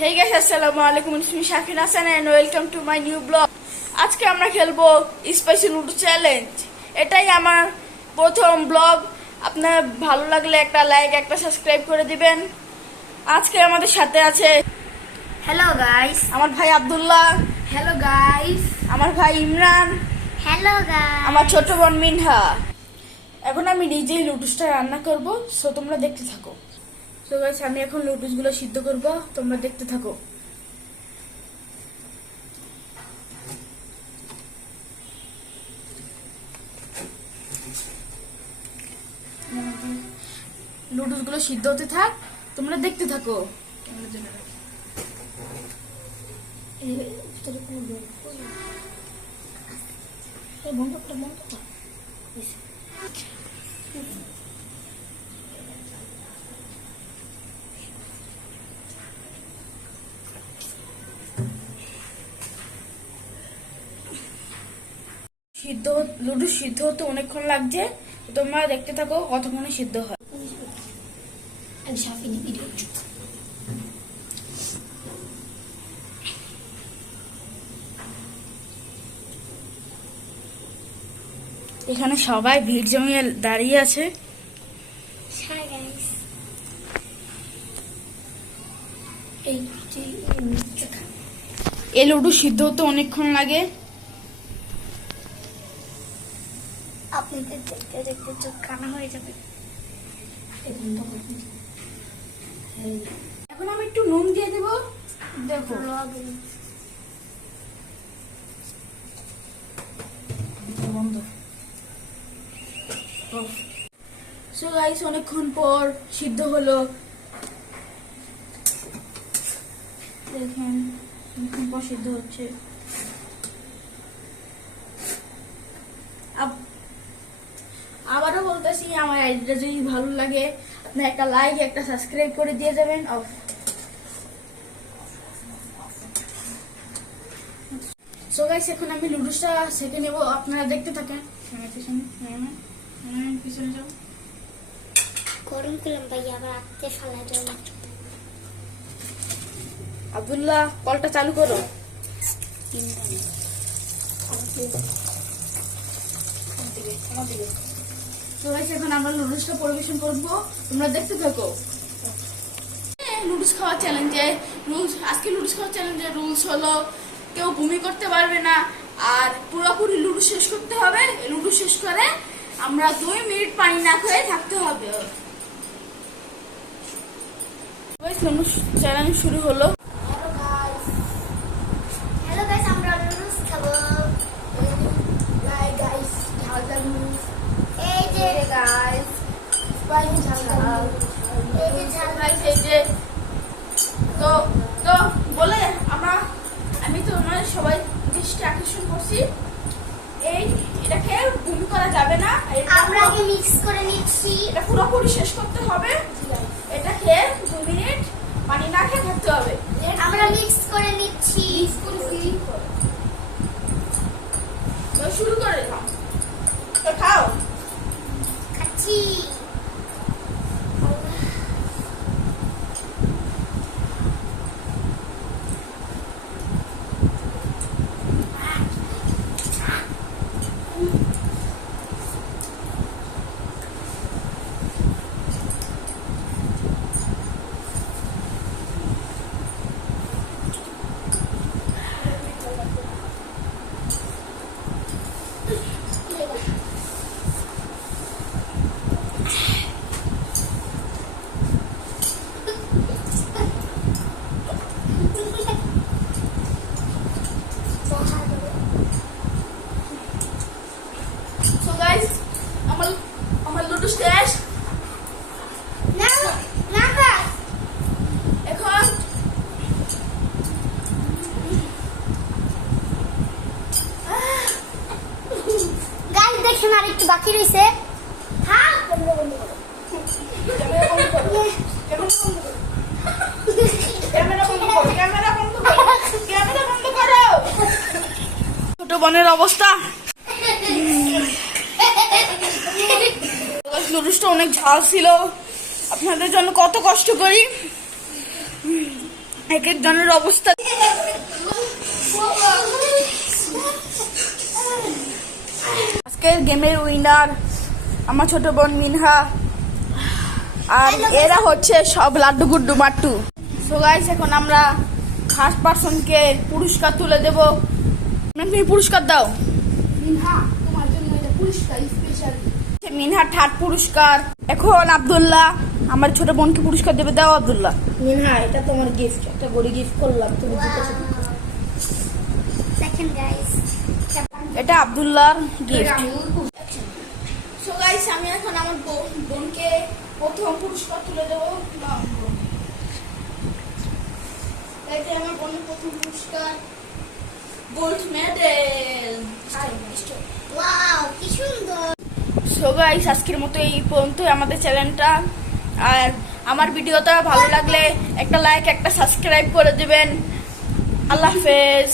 Hey guys, assalamu alaikum. It's me Shafin Hassan and welcome to my new blog. আজকে আমরা খেলবো spicy ludo challenge. এটাই আমার প্রথম ব্লগ। আপনার ভালো লাগলে একটা লাইক একটা সাবস্ক্রাইব করে দিবেন। আজকে আমাদের সাথে আছে হ্যালো গাইস। আমার ভাই আব্দুল্লাহ, হ্যালো গাইস। আমার ভাই ইমরান, হ্যালো গাইস। আমার ছোট বোন মিনহা। এখন আমি নিজেই লুডুসটা রান্না করব, সো তোমরা দেখতে থাকো। সো গাইস, আমি এখন লুডুস গুলো সিদ্ধ করব, তোমরা দেখতে থাকো। লুডুস গুলো সিদ্ধ হতে থাক, তোমরা দেখতে থাকো। লুডু সিদ্ধ হতে অনেকক্ষণ লাগছে, তোমরা দেখতে থাকো কতক্ষণে সিদ্ধ হয়। এখানে সবাই ভিড় জমিয়ে দাঁড়িয়ে আছে। এই লুডু সিদ্ধ হতে অনেকক্ষণ লাগে। আপনাদের দেখতে দেখতে চোখ কানা হয়ে যাবে। এখন আমি একটু নুন দিয়ে দেব, দেখো। বন্ধ। সো গাইস, অনেকক্ষণ পর সিদ্ধ হলো। দেখেন অনেকক্ষণ পর সিদ্ধ হচ্ছে। আবারও বলতেছি, আমার আইডিটা যদি ভালো লাগে আপনি একটা লাইক একটা সাবস্ক্রাইব করে দিয়ে যাবেন। সো গাইস, এখন আমি লুডুসটা সেঁকে নেব, আপনারা দেখতে থাকেন। পিছনে যাও। গরম করলাম ভাই, আবার আটকে ফেলা যায় না। আব্দুল্লাহ, কলটা চালু করো। তো গাইস, এখন আমরা লুডুসটা পরিবেশন করবো, তোমরা দেখতে থাকো। লুডুস খাওয়ার চ্যালেঞ্জে রুলস, আজকে লুডুস খাওয়ার চ্যালেঞ্জের রুলস হলো কেউ বমি করতে পারবে না, আর পুরোপুরি লুডু শেষ করতে হবে। লুডু শেষ করে আমরা 2 মিনিট পানি না খেয়ে থাকতে হবে। চ্যালেঞ্জ শুরু হলো। হ্যালো গাইস, আমরা নুডলস খাবো। Guys, Jhalda noodles. এই যে গাইস, স্পাইসি ঝালদা। এই যে ঝাল গাইস, এই যে তো তো বলে আমি তো মানে সবাই দৃষ্টি আকর্ষণ করছি। এটাকে বমি করা যাবে না, আমরা আগে মিক্স করে নিচ্ছি। এটা পুরোপুরি শেষ করতে হবে। এটা খেয়ে 2 মিনিট পানি না খেয়ে থাকতে হবে। আমরা মিক্স করে নিচ্ছি। তো শুরু করে দাও, তো খাও। খাচ্ছি। So guys, আমার লুডু শেষ। এখন গাইস দেখেন, আর একটু বাকি রয়েছে। হ্যাঁ, ছোট বোনের অবস্থা। নুডলসটা অনেক ঝাল ছিল, আপনাদের জন্য কত কষ্ট করি। এক একজনের অবস্থা। আজকের গেমের উইনার আমার ছোট বোন মিনহা, আর এরা হচ্ছে সব লাড্ডু গুড্ডু মাট্টু। সো গাইস, এখন আমরা ফার্স্ট পারসনকে পুরস্কার তুলে দেব। তুমি পুরস্কার দাও। মিনহা, তোমার জন্য এটা পুরস্কার স্পেশাল। মিনহার থার্ড পুরস্কার। এখন আব্দুল্লাহ আমার ছোট বোনকে পুরস্কার দেবে। দাও আব্দুল্লাহ। মিনহা, এটা তোমার গিফট, একটা বড়ি গিফট করলাম, তুমি জিতেছো। সেকেন্ড গাইস, এটা আব্দুল্লাহর গিফট। সো গাইস, আমি এখন আমার বোনকে প্রথম পুরস্কার তুলে দেবো। এটা আমার বোনের প্রথম পুরস্কার, গোল্ড মেডেল। ওয়াও, কি সুন্দর। সো গাইস, আজকের মতো এই পর্যন্তই আমাদের চ্যানেলটা। আর আমার ভিডিওটা ভালো লাগলে একটা লাইক, একটা সাবস্ক্রাইব করে দিবেন। আল্লাহ হাফেজ।